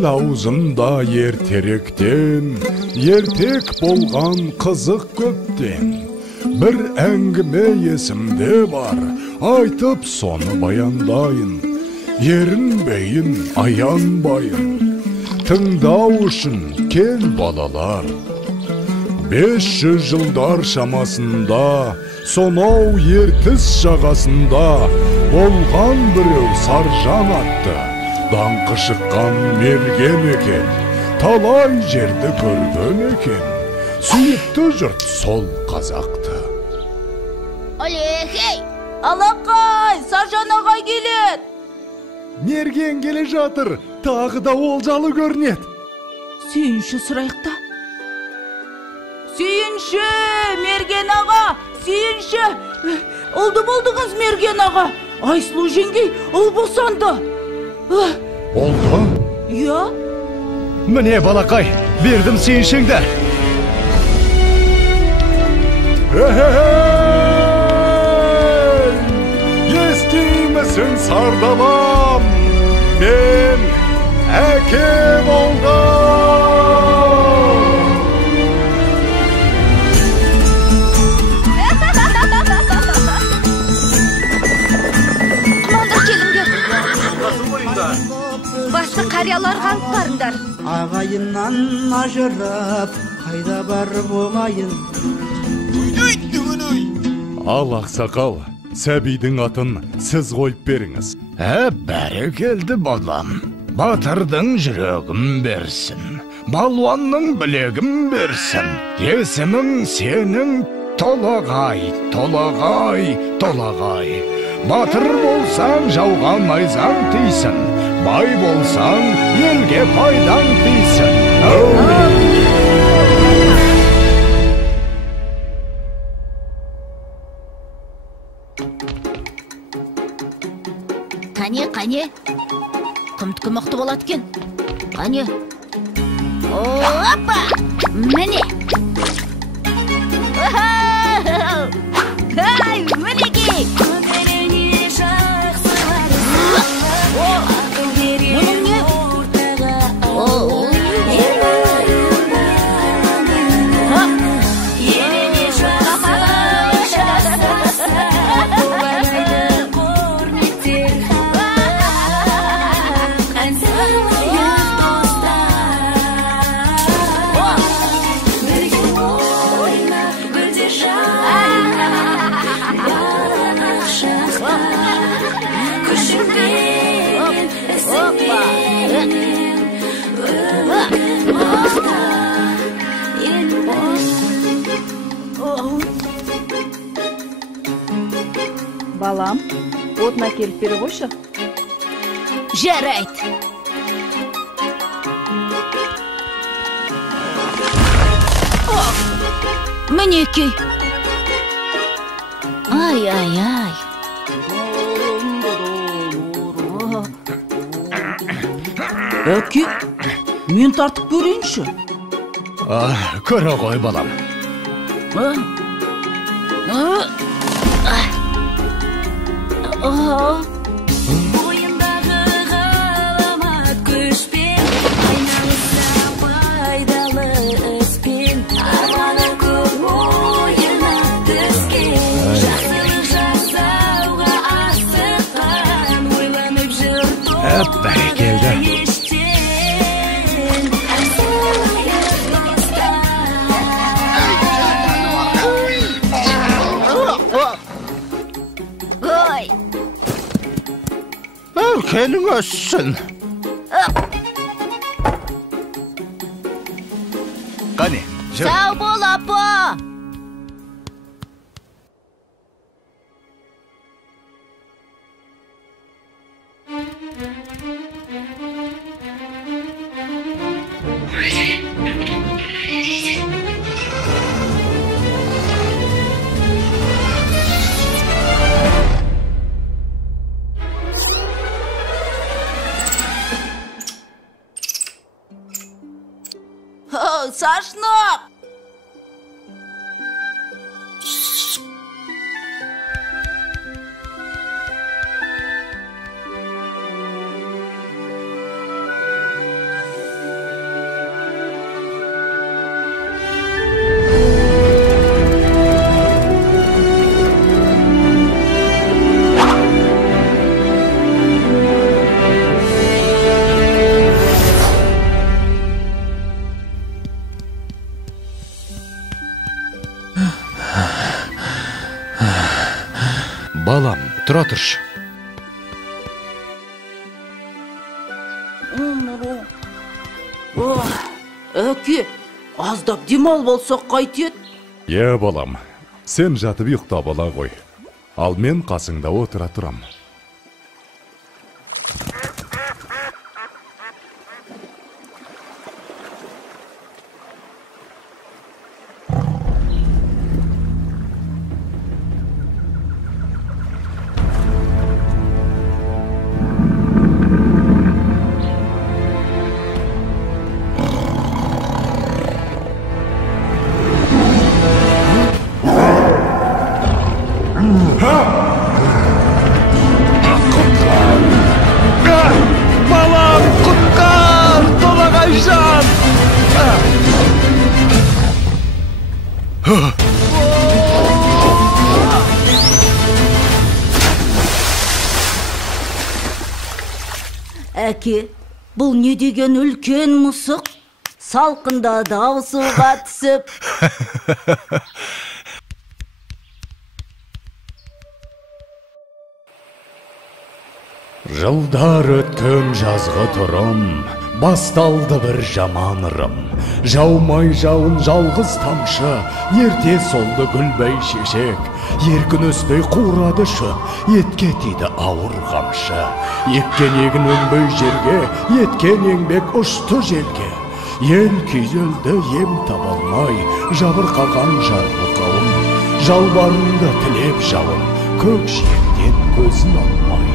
Ел аузында ертеректен, ертек болған қызық көптен. Bir әңгіме есімде бар, айтып соны баяндайын. Ерінбейін, аянбайын, тыңдау үшін кел балалар. 500 жылдар шамасында, сонау ертіс жағасында болған біреу Саржан атты. Даңқы шыққан мерген екен, талай жерді көрген екен. Сүйікті жұрт сол қазақты. Алехей! Алақай! Саржан ағай келеді! Мерген келе жатыр, тағы да олжалы көрінеді. Сүйінші сұрайықта. Сүйінші, Мерген аға! Сүйінші! Oldu болдыңыз, Мерген аға! Айсұлу жеңгей, ұл босанды. Oldu? Я? Міне, балақай, бердім сүйіншіңді. Естимісің сардаlam, мен әке болдым. Маңдар келіңдер. Басты қариялар қалып барыңдар. Ағайыннан ажырап, қайда бар болайын. Ал ақсақал, сәбидің атын сіз қойып беріңіз. Бәрі келді балам. Батырдың жүрегім берсін, балуанның білегім берсін. Есімің сенің Толағай, Толағай, Толағай. Батыр болсаң жауға найзаң тисін, бай болсаң елге пайдаң тисін. Қане, құмтқы мықты болады кен. Қане. Опа! Міне! Ай, мінекей! Мұның не? Балам, отына келіп бері қойшы. Жарайды. Мінекей. Ай. Әке, мен тартып көрейінші. Көре ғой балам. Бойындағы ғаламат күшпен, айналыса пайдалы іспен, арманы көп ойына түскен, жақсылық жасауға асыққан, ойланып жүр Бәрекелді. Өркенің өссін. Қане, жүр. Сау бол, апа! Сашнақ! Балам, тұра тұршы. Әке, аздап демал болсақ қайтет? Балам, сен жатып ұйықтап ала ғой. Ал мен қасыңда отыра тұрам. Балам, құтқар! Толағайжан! Әке, бұл не деген үлкен мұсық? Салқында дауысуға түсіп. Жылдар өткен жазғы тұрым, басталды бір жаман ырым. Жаумай жауын жалғыз тамшы, ерте солды гүлбей шешек. Еркін өспей қурады шөп, етке тиді ауыр қамшы. Еккен егін өнбей жерге, еткен еңбек ұшты желге. Ел күйзелді ем табалмай, жабырқаған жарғы қауым. Жалбарынды тілеп жауын, көк жиектен көзін алмай.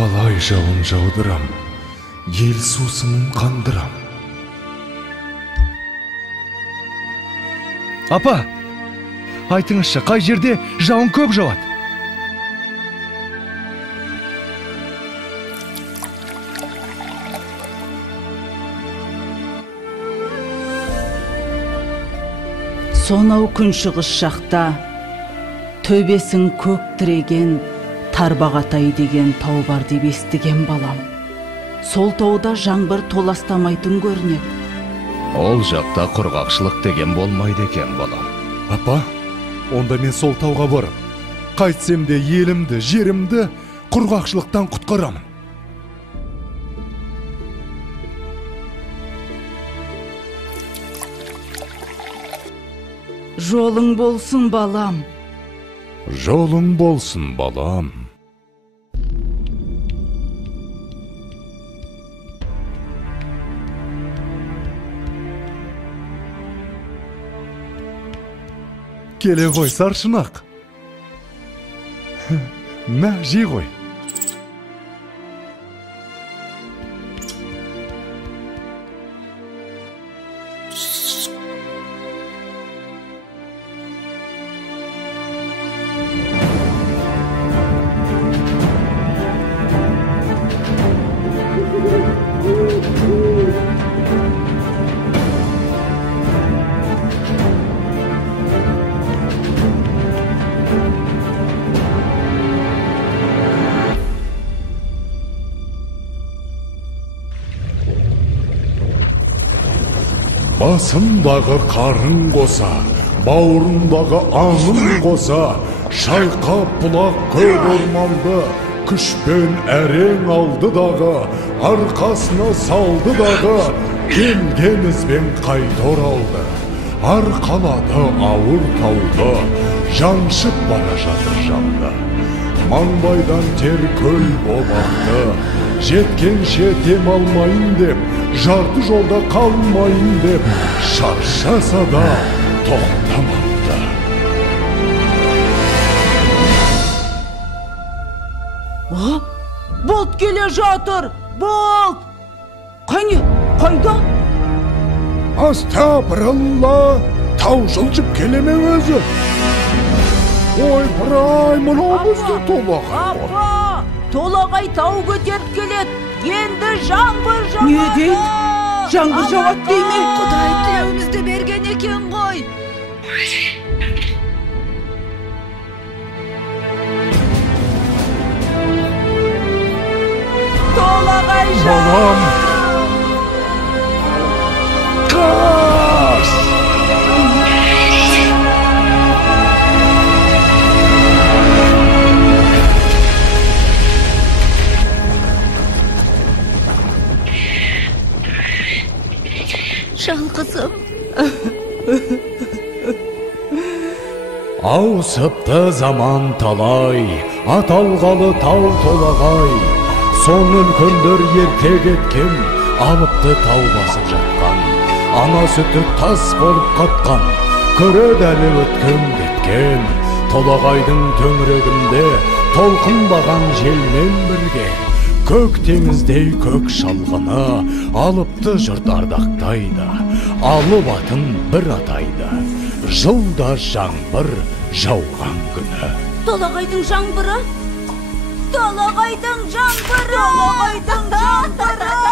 Қалай жауын жаудырам, ел сусынын қандырам. Апа, айтыңызшы, қай жерде жауын көп жауады? Сонау күншығыс жақта, төбесін көк тіреген Тарбағатай деген тау бар деп естіген балам. Сол тауда жаңбыр толастамайтын көрінеді. Ол жақта құрғақшылық деген болмайды екен, балам. Апа, онда мен сол тауға барып, қайтсем де елімді, жерімді құрғақшылықтан құтқарамын. Жолың болсын, балам. Жолың болсын, балам. Келе ғой, саршынақ. Мә, жей ғой. Басымдағы қарын қоса, бауырымдағы аңым қоса, шайқап бұлақ көк орманды, күшпен әрең алды дағы, арқасына салды дағы, келген ізбен қайта оралды. Арқалады ауыр тауды, жаншып бара жатыр жанды. Маңбайдан тер көл болақты, жеткенше дем алмайын деп, жарты жолда қалмайын деп, шаршаса да тоқтамапты. Болт келе жатыр, болт! Қане, қайда? Астапыралла, тау жылжып келеме өзі. Ой, бірай, мұнау бізді толағай ғой. Апа, толағай тау көтеріп келеді. Енді жаңбыр жауады. Не дейді? жаңбыр жауат дейме? Құдай тілеуімізді берген екен ғой. Толағайжан! Балам! Қаш! Жалғызым. Ауысыпты заман талай, аталғалы тау толағай. Сон үлкендер ерте кеткен, алыпты тау басып жатқан. Ана сүті тас болып қатқан, көреді әлі өткен кеткен. Толағайдың төңірегінде толқынбаған желмен бірге. Көк теңіздей көк шалғыны алыпты жұрт ардақтайды. Алып атын бір атайды, жылда жаңбыр жауған күні. Толағайдың жаңбыры! Толағайдың жаңбыры! Толағайдың жаңбыры!